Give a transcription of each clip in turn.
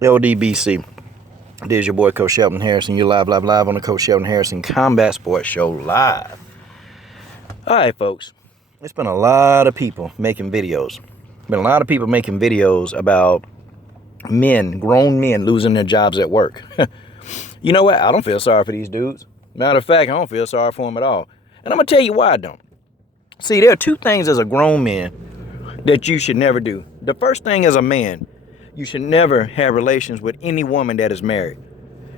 LDBC. This is your boy Coach Shelton Harrison. You're live on the Coach Shelton Harrison Combat Sports Show live. All right, folks. It's been a lot of people making videos. Been a lot of people making videos about men, grown men, losing their jobs at work. You know what? I don't feel sorry for these dudes. Matter of fact, I don't feel sorry for them at all. And I'm going to tell you why I don't. See, there are two things as a grown man that you should never do. The first thing as a man, you should never have relations with any woman that is married.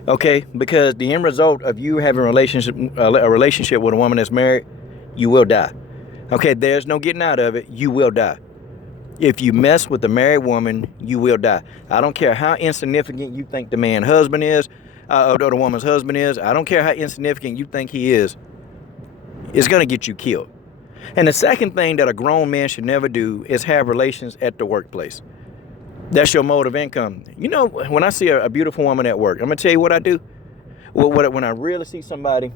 Okay? Because the end result of you having a relationship with a woman that's married, you will die. Okay? There's no getting out of it. You will die. If you mess with a married woman, you will die. I don't care how insignificant you think the man's husband is, or the woman's husband is. I don't care how insignificant you think he is. It's going to get you killed. And the second thing that a grown man should never do is have relations at the workplace. That's your mode of income. You know, when I see a beautiful woman at work, I'm going to tell you what I do. When I really see somebody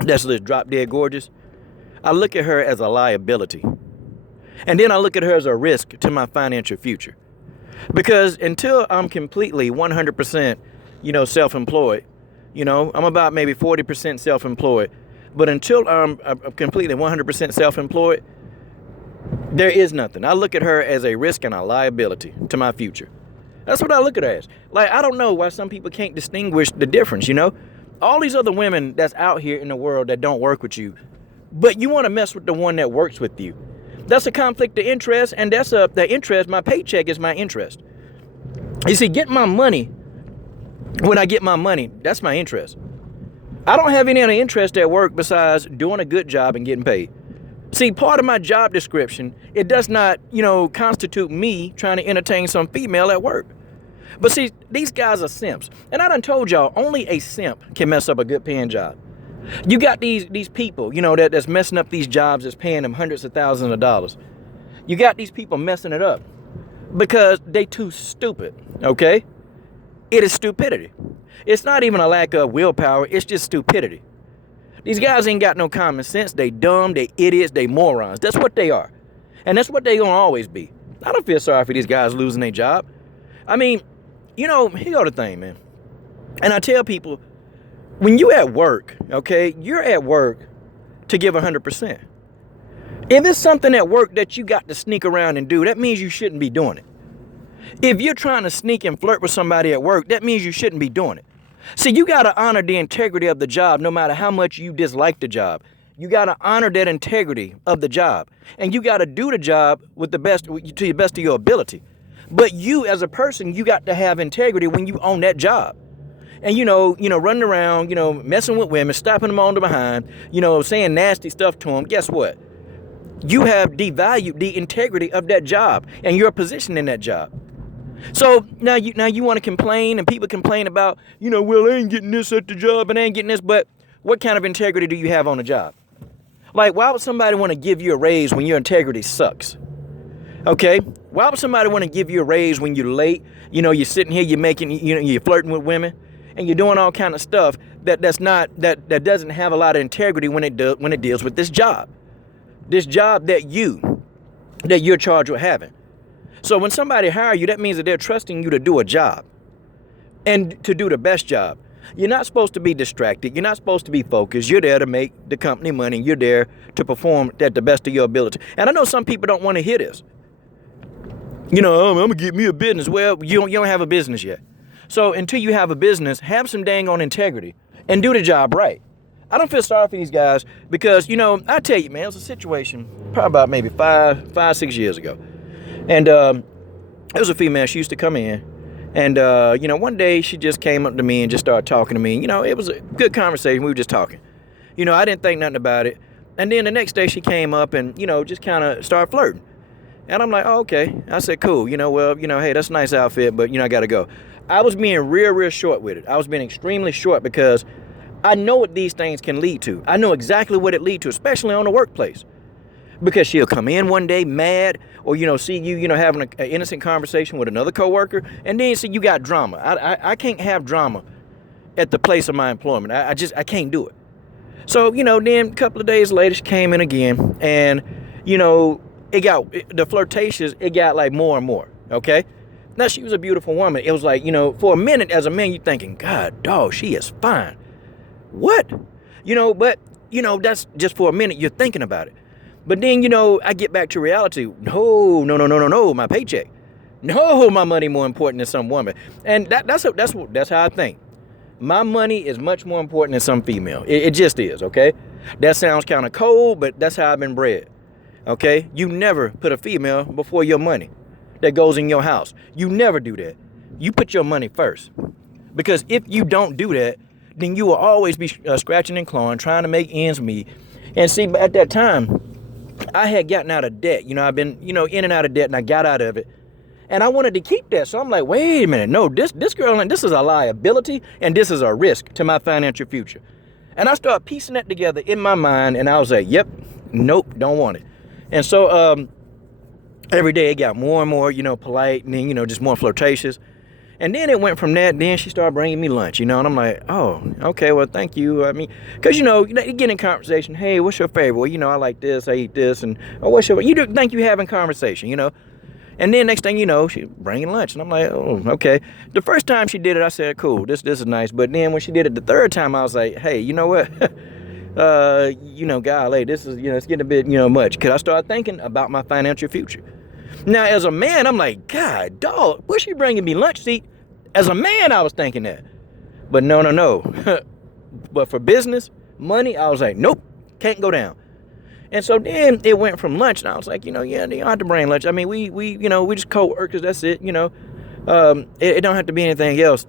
that's just drop dead gorgeous, I look at her as a liability. And then I look at her as a risk to my financial future. Because until I'm completely 100%, self-employed, I'm about maybe 40% self-employed. But until I'm completely 100% self-employed, there is nothing. I look at her as a risk and a liability to my future. That's what I look at her as. Like, I don't know why some people can't distinguish the difference, All these other women that's out here in the world that don't work with you, but you want to mess with the one that works with you. That's a conflict of interest, and that's the interest. My paycheck is my interest. You see, get my money. When I get my money, that's my interest. I don't have any other interest at work besides doing a good job and getting paid. See, part of my job description, it does not, constitute me trying to entertain some female at work. But see, these guys are simps. And I done told y'all, only a simp can mess up a good paying job. You got these people, that's messing up these jobs, that's paying them hundreds of thousands of dollars. You got these people messing it up because they too stupid, okay? It is stupidity. It's not even a lack of willpower, it's just stupidity. These guys ain't got no common sense. They dumb, they idiots, they morons. That's what they are. And that's what they gonna always be. I don't feel sorry for these guys losing their job. I mean, here's the thing, man. And I tell people, when you at work, okay, you're at work to give 100%. If it's something at work that you got to sneak around and do, that means you shouldn't be doing it. If you're trying to sneak and flirt with somebody at work, that means you shouldn't be doing it. See, you got to honor the integrity of the job no matter how much you dislike the job. You got to honor that integrity of the job. And you got to do the job to the best of your ability. But you as a person, you got to have integrity when you own that job. And, running around, messing with women, stopping them on the behind, saying nasty stuff to them. Guess what? You have devalued the integrity of that job and your position in that job. So now you want to complain, and people complain about, well, I ain't getting this at the job and I ain't getting this. But what kind of integrity do you have on the job? Like, why would somebody want to give you a raise when your integrity sucks? Okay? Why would somebody want to give you a raise when you're late? You're sitting here, you're flirting with women, and you're doing all kind of stuff that doesn't have a lot of integrity when it deals with this job that you're charged with having. So when somebody hires you, that means that they're trusting you to do a job and to do the best job. You're not supposed to be distracted. You're not supposed to be focused. You're there to make the company money. You're there to perform at the best of your ability. And I know some people don't want to hear this. I'm going to get me a business. Well, you don't have a business yet. So until you have a business, have some dang on integrity and do the job right. I don't feel sorry for these guys because, I tell you, man, it was a situation probably about maybe 6 years ago. And it was a female. She used to come in. And, one day she just came up to me and just started talking to me. It was a good conversation. We were just talking. I didn't think nothing about it. And then the next day she came up and, just kind of started flirting. And I'm like, oh, okay. I said, cool. Hey, that's a nice outfit, but, I got to go. I was being real short with it. I was being extremely short because I know what these things can lead to. I know exactly what it leads to, especially on the workplace. Because she'll come in one day mad or, see you, having an innocent conversation with another coworker, and then see you got drama. I can't have drama at the place of my employment. I can't do it. So, then a couple of days later, she came in again, and, the flirtatious, it got like more and more, okay? Now, she was a beautiful woman. It was like, you know, for a minute as a man, you're thinking, God, dog, she is fine. What? You know, but, you know, that's just for a minute you're thinking about it. But then, you know, I get back to reality. No, my paycheck. No, my money more important than some woman. And that's how I think. My money is much more important than some female. It just is, okay? That sounds kind of cold, but that's how I've been bred, okay? You never put a female before your money that goes in your house. You never do that. You put your money first. Because if you don't do that, then you will always be scratching and clawing, trying to make ends meet. And see, at that time, I had gotten out of debt. You know, I've been, you know, in and out of debt, and I got out of it. And I wanted to keep that. So I'm like, wait a minute. No, this girl, this is a liability, and this is a risk to my financial future. And I started piecing that together in my mind, and I was like, yep, nope, don't want it. And so every day it got more and more, you know, polite, and then, you know, just more flirtatious. And then it went from that. Then she started bringing me lunch, you know, and I'm like, oh, okay, well, thank you. I mean, because, you get in conversation. Hey, what's your favorite? Well, you know, I like this, I eat this, and oh, what's your, you do think you having conversation, you know. And then next thing you know, she bringing lunch, and I'm like, oh, okay. The first time she did it, I said, cool, this is nice. But then when she did it the third time, I was like, hey, you know what? You know, golly, this is, you know, it's getting a bit, you know, much. Because I started thinking about my financial future. Now, as a man, I'm like, God, dog, what's she bringing me lunch? See, as a man, I was thinking that. But no. But for business, money, I was like, nope, can't go down. And so then it went from lunch, and I was like, you know, yeah, you don't have to bring lunch. I mean, we you know, we just co-workers, that's it, you know. It don't have to be anything else.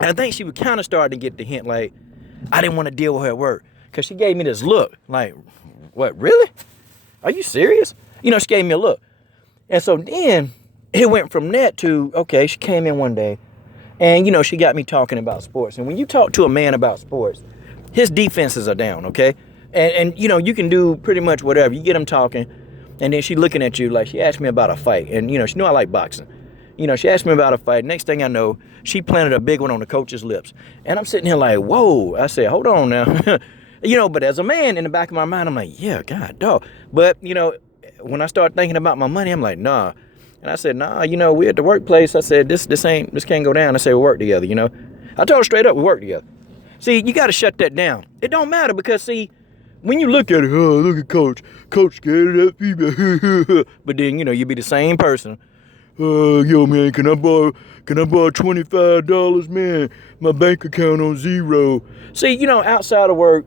And I think she would kind of start to get the hint, like, I didn't want to deal with her at work. Because she gave me this look, like, what, really? Are you serious? You know, she gave me a look. And so then it went from that to, okay, she came in one day, and, you know, she got me talking about sports. And when you talk to a man about sports, his defenses are down, okay? And you know, you can do pretty much whatever. You get him talking, and then she looking at you like, she asked me about a fight. And, you know, she knew I like boxing. You know, she asked me about a fight. Next thing I know, she planted a big one on the coach's lips. And I'm sitting here like, whoa. I said, hold on now. You know, but as a man, in the back of my mind, I'm like, yeah, God, dog. But, you know, when I start thinking about my money, I'm like, nah. And I said, nah, you know, we're at the workplace. I said, this can't go down. I said, we work together, you know. I told her straight up, we work together. See, you got to shut that down. It don't matter because, see, when you look at it, oh, look at Coach scared of that female. But then, you know, you be the same person. Yo, man, can I borrow $25, man? My bank account on zero. See, you know, outside of work,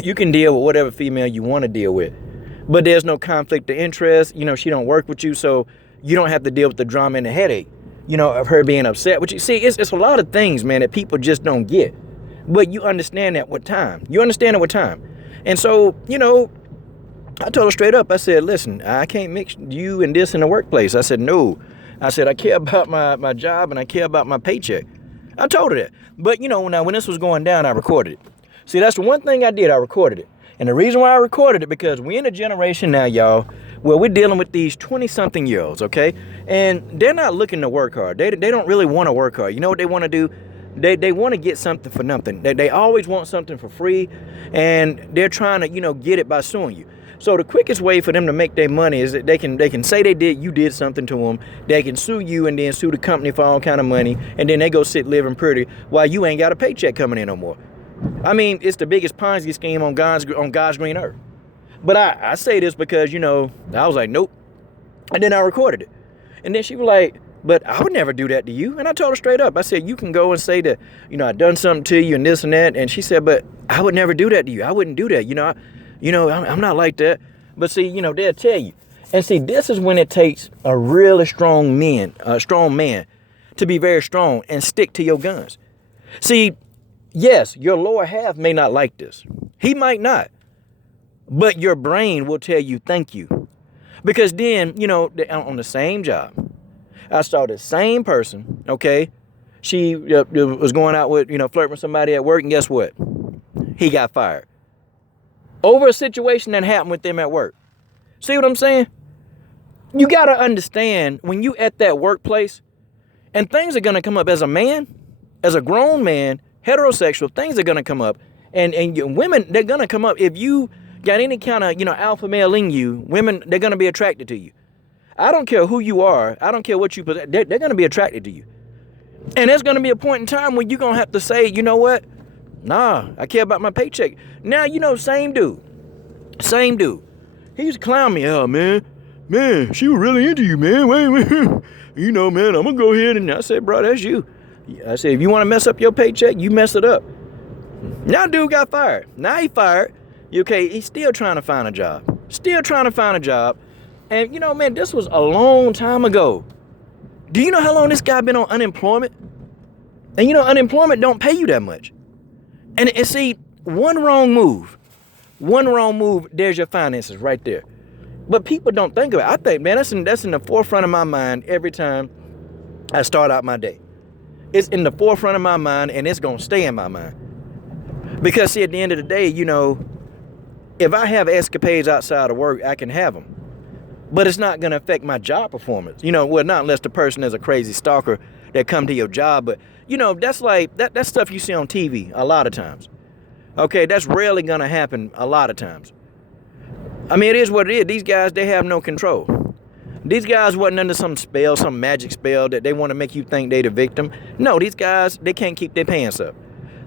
you can deal with whatever female you want to deal with. But there's no conflict of interest. You know, she don't work with you, so you don't have to deal with the drama and the headache, you know, of her being upset with you. See, it's a lot of things, man, that people just don't get. But you understand that with time. And so, you know, I told her straight up, I said, listen, I can't mix you and this in the workplace. I said, no. I said, I care about my job and I care about my paycheck. I told her that. But, you know, now when this was going down, I recorded it. See, that's the one thing I did. I recorded it. And the reason why I recorded it, because we're in a generation now, y'all, where we're dealing with these 20-something-year-olds, okay? And they're not looking to work hard. They don't really want to work hard. You know what they want to do? They want to get something for nothing. They always want something for free, and they're trying to, you know, get it by suing you. So the quickest way for them to make their money is that they can say you did something to them. They can sue you and then sue the company for all kind of money, and then they go sit living pretty while you ain't got a paycheck coming in no more. I mean, it's the biggest Ponzi scheme on God's green earth. But I say this because, you know, I was like, nope. And then I recorded it. And then she was like, but I would never do that to you. And I told her straight up. I said, you can go and say that, you know, I done something to you and this and that. And she said, but I would never do that to you. I wouldn't do that. I'm not like that. But see, you know, they'll tell you. And see, this is when it takes a really strong man to be very strong and stick to your guns. See, yes, your lower half may not like this. He might not. But your brain will tell you thank you. Because then, you know, on the same job, I saw the same person, okay? She was going out with, you know, flirting with somebody at work, and guess what? He got fired. Over a situation that happened with them at work. See what I'm saying? You got to understand, when you at that workplace, and things are going to come up as a man, as a grown man, heterosexual, things are going to come up. And women, they're going to come up. If you got any kind of, you know, alpha male in you, women, they're going to be attracted to you. I don't care who you are. I don't care what you possess. They're going to be attracted to you. And there's going to be a point in time when you're going to have to say, you know what? Nah, I care about my paycheck. Now, same dude. Same dude. He used to clown me. Oh, man, she was really into you, man. Wait. Man, I'm going to go ahead. And I said, bro, that's you. I said, if you want to mess up your paycheck, you mess it up. Now dude got fired. Now he fired. Okay, he's still trying to find a job. And man, this was a long time ago. Do you know how long this guy been on unemployment? And unemployment don't pay you that much. And see, one wrong move, there's your finances right there. But people don't think of it. I think, man, that's in the forefront of my mind every time I start out my day. It's in the forefront of my mind, and it's going to stay in my mind. Because, see, at the end of the day, if I have escapades outside of work, I can have them. But it's not going to affect my job performance. Well, not unless the person is a crazy stalker that come to your job. But, that's like, that's stuff you see on TV a lot of times. Okay, that's rarely going to happen a lot of times. I mean, it is what it is. These guys, they have no control. These guys wasn't under some spell, some magic spell that they want to make you think they the victim. No, these guys, they can't keep their pants up.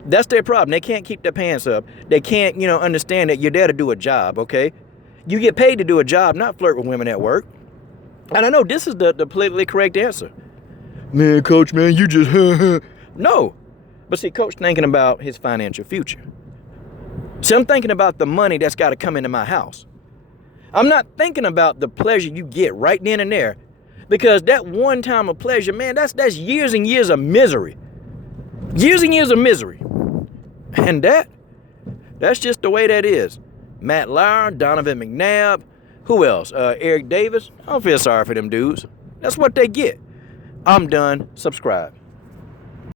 That's their problem. They can't keep their pants up. They can't, understand that you're there to do a job, okay? You get paid to do a job, not flirt with women at work. And I know this is the politically correct answer. Man, coach, man, you just... No. But see, coach thinking about his financial future. See, I'm thinking about the money that's got to come into my house. I'm not thinking about the pleasure you get right then and there, because that one time of pleasure, man, that's years and years of misery. Years and years of misery. And that's just the way that is. Matt Lauer, Donovan McNabb, who else? Eric Davis. I don't feel sorry for them dudes. That's what they get. I'm done. Subscribe.